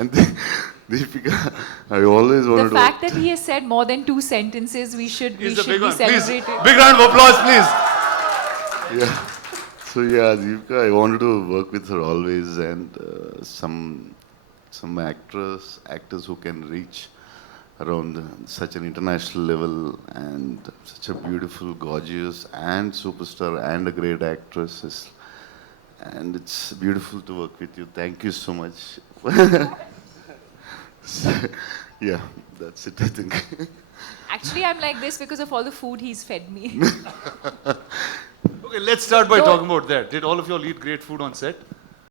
And Deepika, I always The wanted fact that he has said more than 2 sentences, we should He's a be big one. Please, celebrated. big round of applause, please. Yeah. So yeah, Deepika, I wanted to work with her always, and some actors who can reach around such an international level, and such a beautiful, gorgeous, and superstar, and a great actress. And it's beautiful to work with you. Thank you so much. Yeah, that's it, I think. Actually, I'm like this because of all the food he's fed me. Okay, let's start by No. talking about that. Did all of you all eat great food on set?